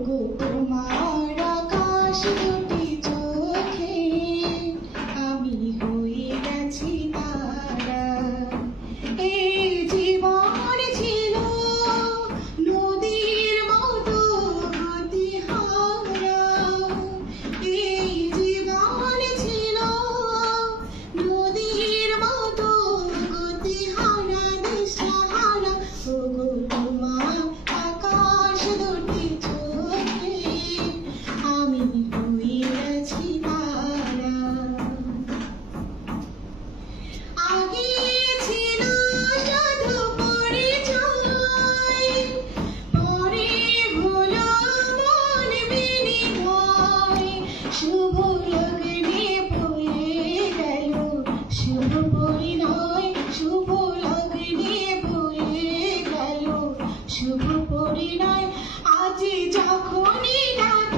Porque শুভ নয় আজ যখনই ডাকি